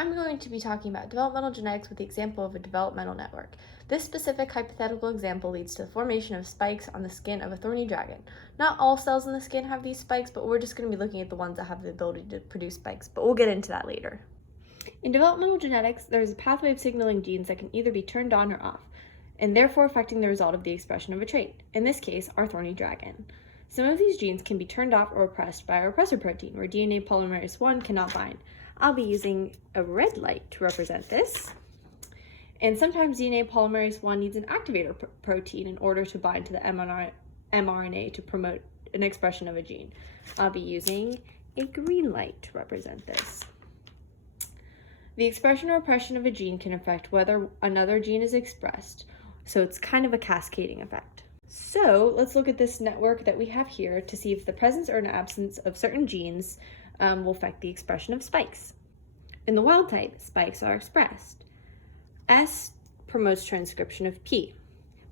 I'm going to be talking about developmental genetics with the example of a developmental network. This specific hypothetical example leads to the formation of spikes on the skin of a thorny dragon. Not all cells in the skin have these spikes, but we're just going to be looking at the ones that have the ability to produce spikes, but we'll get into that later. In developmental genetics, there is a pathway of signaling genes that can either be turned on or off, and therefore affecting the result of the expression of a trait, in this case, our thorny dragon. Some of these genes can be turned off or repressed by our repressor protein, where DNA polymerase I cannot bind. I'll be using a red light to represent this. And sometimes DNA polymerase I needs an activator protein in order to bind to the mRNA to promote an expression of a gene. I'll be using a green light to represent this. The expression or repression of a gene can affect whether another gene is expressed, so it's kind of a cascading effect. So let's look at this network that we have here to see if the presence or an absence of certain genes will affect the expression of spikes. In the wild type, spikes are expressed. S promotes transcription of P,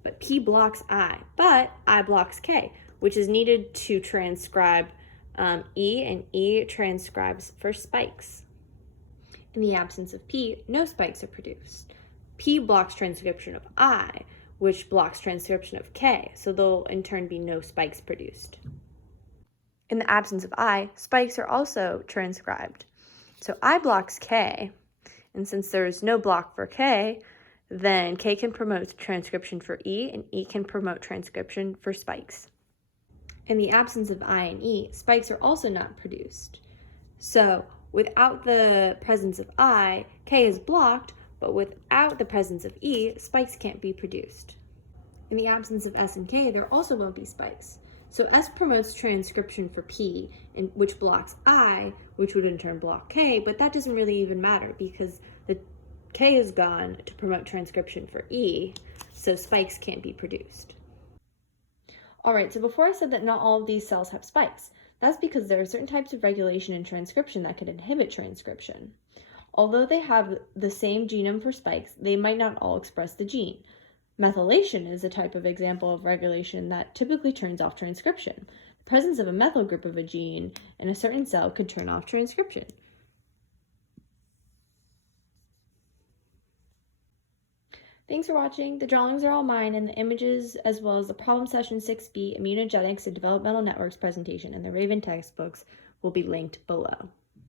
but P blocks I, but I blocks K, which is needed to transcribe E, and E transcribes for spikes. In the absence of P, no spikes are produced. P blocks transcription of I, which blocks transcription of K, so there'll in turn be no spikes produced. In the absence of I, spikes are also transcribed. So I blocks K, and since there's no block for K, then K can promote transcription for E, and E can promote transcription for spikes. In the absence of I and E, spikes are also not produced. So without the presence of I, K is blocked, but without the presence of E, spikes can't be produced. In the absence of S and K, there also won't be spikes. So S promotes transcription for P, which blocks I, which would in turn block K, but that doesn't really even matter because the K is gone to promote transcription for E, so spikes can't be produced. All right, so before I said that not all of these cells have spikes, that's because there are certain types of regulation and transcription that could inhibit transcription. Although they have the same genome for spikes, they might not all express the gene. Methylation is a type of example of regulation that typically turns off transcription. The presence of a methyl group of a gene in a certain cell could turn off transcription. Thanks for watching. The drawings are all mine, and the images, as well as the Problem Session 6B Immunogenics and Developmental Networks presentation and the Raven textbooks will be linked below.